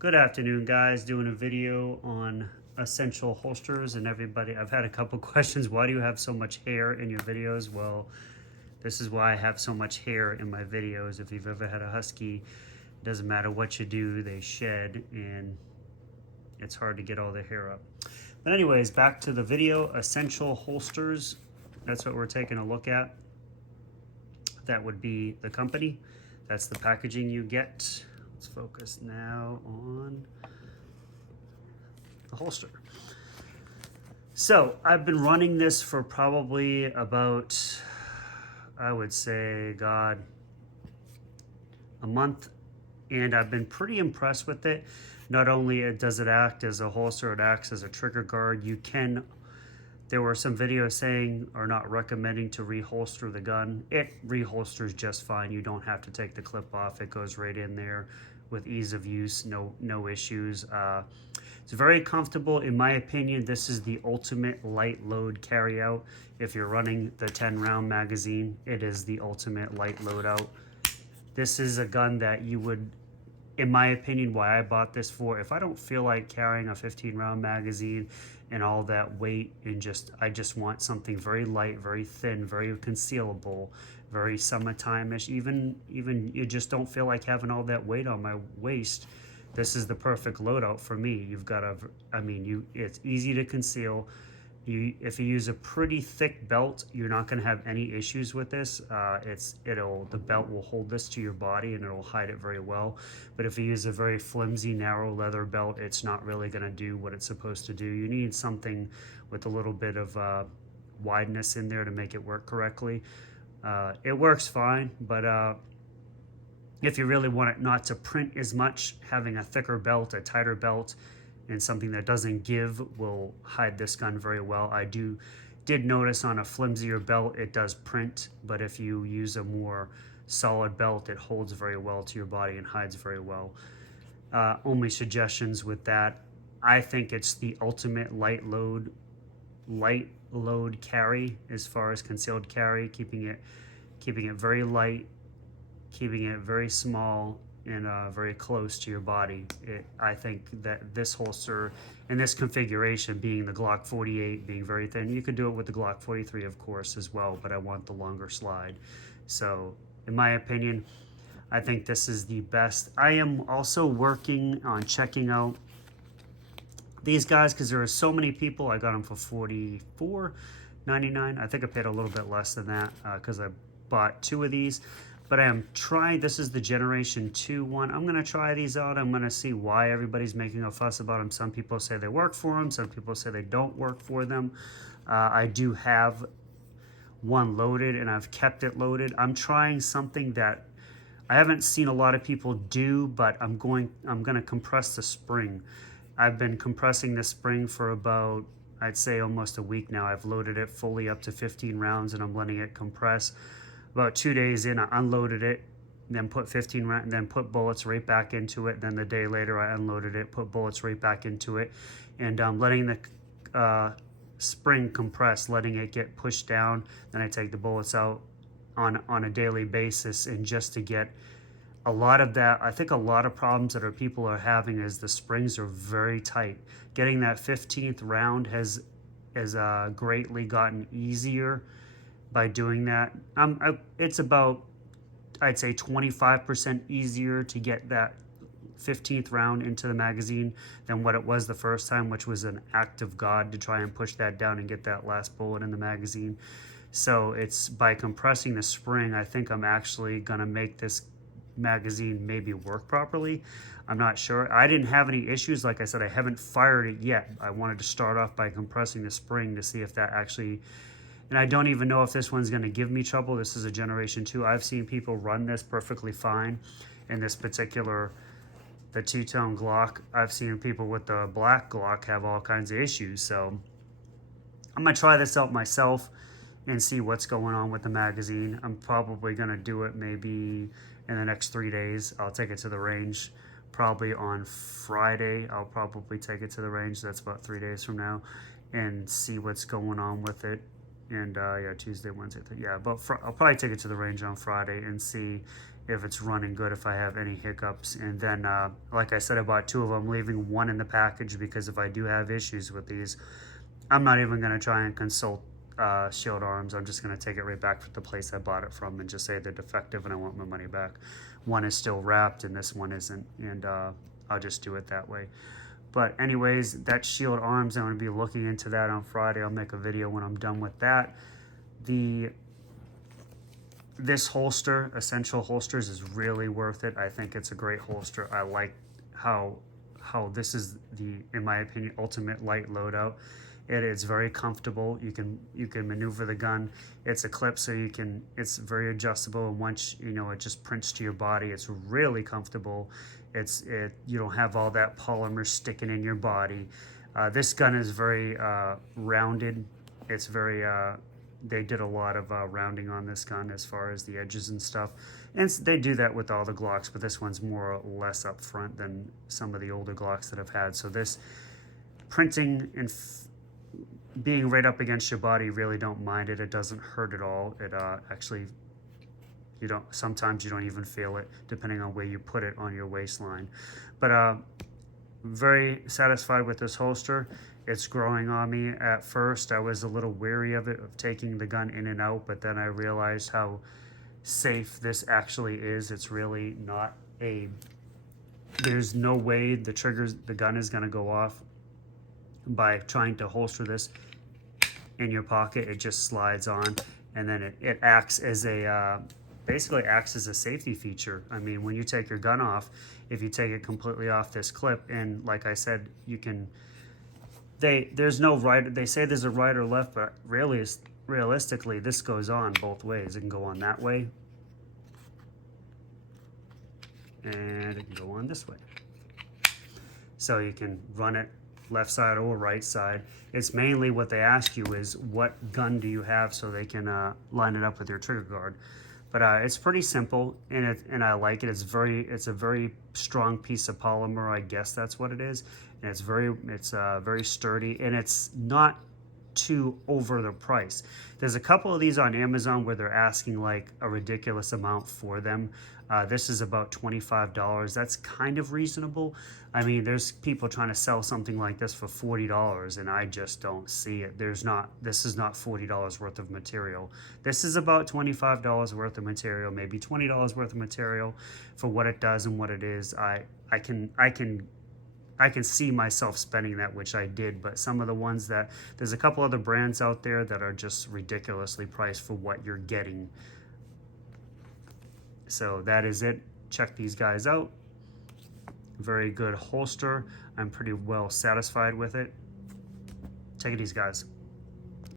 Good afternoon, guys. Doing a video on essential holsters. And everybody, I've had a couple questions. Why do you have so much hair in your videos? Well, this is why I have so much hair in my videos. If you've ever had a husky, it doesn't matter what you do, they shed, and it's hard to get all the hair up. But anyways, back to the video. Essential holsters. That's what we're taking a look at. That would be the company. That's the packaging you get. Let's focus now on the holster. So I've been running this for probably about, I would say, God, a month, and I've been pretty impressed with it. Not only does it act as a holster, it acts as a trigger guard. There were some videos saying or not recommending to reholster the gun. It reholsters just fine. You don't have to take the clip off. It goes right in there with ease of use, no issues. It's very comfortable. In my opinion, this is the ultimate light load carryout. If you're running the 10 round magazine, it is the ultimate light load out. This is a gun that you would, in my opinion, why I bought this for, if I don't feel like carrying a 15 round magazine and all that weight, and I just want something very light, very thin, very concealable, very summertime-ish, even you just don't feel like having all that weight on my waist, this is the perfect loadout for me. You've got it's easy to conceal. If you use a pretty thick belt, you're not going to have any issues with this. The belt will hold this to your body and it'll hide it very well. But if you use a very flimsy, narrow leather belt, it's not really going to do what it's supposed to do. You need something with a little bit of wideness in there to make it work correctly. It works fine, but if you really want it not to print as much, having a thicker belt, a tighter belt, and something that doesn't give will hide this gun very well. I did notice on a flimsier belt it does print, but if you use a more solid belt, it holds very well to your body and hides very well. Only suggestions with that, I think it's the ultimate light load carry as far as concealed carry, keeping it very light, keeping it very small, and very close to your body. I think that this holster and this configuration, being the Glock 48, being very thin, you could do it with the Glock 43, of course, as well, but I want the longer slide. So, in my opinion, I think this is the best. I am also working on checking out these guys because there are so many people. I got them for $44.99. I think I paid a little bit less than that because I bought two of these. But I am trying, this is the Generation 2 one. I'm gonna try these out. I'm gonna see why everybody's making a fuss about them. Some people say they work for them. Some people say they don't work for them. I do have one loaded and I've kept it loaded. I'm trying something that I haven't seen a lot of people do, but I'm gonna compress the spring. I've been compressing the spring for about, I'd say almost a week now. I've loaded it fully up to 15 rounds and I'm letting it compress. About 2 days in, I unloaded it, then put 15 rounds, then put bullets right back into it. Then the day later, I unloaded it, put bullets right back into it, and letting the spring compress, letting it get pushed down. Then I take the bullets out on a daily basis, and just to get a lot of that. I think a lot of problems that people are having is the springs are very tight. Getting that 15th round has greatly gotten easier by doing that. It's about, I'd say, 25% easier to get that 15th round into the magazine than what it was the first time, which was an act of God to try and push that down and get that last bullet in the magazine. So it's by compressing the spring, I think I'm actually gonna make this magazine maybe work properly. I'm not sure. I didn't have any issues. Like I said, I haven't fired it yet. I wanted to start off by compressing the spring to see if that actually, and I don't even know if this one's going to give me trouble. This is a Generation 2. I've seen people run this perfectly fine. In this particular, the two-tone Glock, I've seen people with the black Glock have all kinds of issues. So I'm going to try this out myself and see what's going on with the magazine. I'm probably going to do it maybe in the next 3 days. I'll take it to the range. Probably on Friday, I'll probably take it to the range. That's about 3 days from now, and see what's going on with it. and yeah, Tuesday, Wednesday, yeah. But I'll probably take it to the range on Friday and see if it's running good, if I have any hiccups. And then, like I said, I bought 2 of them, leaving 1 in the package, because if I do have issues with these, I'm not even going to try and consult Shield Arms. I'm just going to take it right back to the place I bought it from and just say they're defective and I want my money back. One is still wrapped and this one isn't, and I'll just do it that way. But anyways, that's Shield Arms. I'm going to be looking into that on Friday. I'll make a video when I'm done with that. This holster, Essential Holsters, is really worth it. I think it's a great holster. I like how this is the, in my opinion, ultimate light loadout. It is very comfortable. You can maneuver the gun. It's a clip, so it's very adjustable, and once it just prints to your body. It's really comfortable. You don't have all that polymer sticking in your body. This gun is very rounded. It's very they did a lot of rounding on this gun as far as the edges and stuff, and they do that with all the Glocks, but this one's more or less up front than some of the older Glocks that I've had. So this printing and being right up against your body, really don't mind it. It doesn't hurt at all. It actually, sometimes you don't even feel it, depending on where you put it on your waistline. But very satisfied with this holster. It's growing on me. At first, I was a little weary of taking the gun in and out, but then I realized how safe this actually is. It's really not there's no way the gun is gonna go off by trying to holster this in your pocket. It just slides on, and then it acts as basically acts as a safety feature. I mean, when you take your gun off, if you take it completely off this clip, and like I said, there's no right, they say there's a right or left, but really, realistically, this goes on both ways. It can go on that way, and it can go on this way. So you can run it left side or right side. It's mainly what they ask you is what gun do you have, so they can line it up with your trigger guard. But it's pretty simple, and I like it. It's a very strong piece of polymer. I guess that's what it is, and it's very sturdy, and it's not too over the price. There's a couple of these on Amazon where they're asking like a ridiculous amount for them. This is about $25. That's kind of reasonable. I mean, there's people trying to sell something like this for $40, and I just don't see it. This is not $40 worth of material. This is about $25 worth of material, maybe $20 worth of material for what it does and what it is. I can see myself spending that, which I did, but some of the ones there's a couple other brands out there that are just ridiculously priced for what you're getting. So that is it. Check these guys out. Very good holster. I'm pretty well satisfied with it. Take it easy, guys.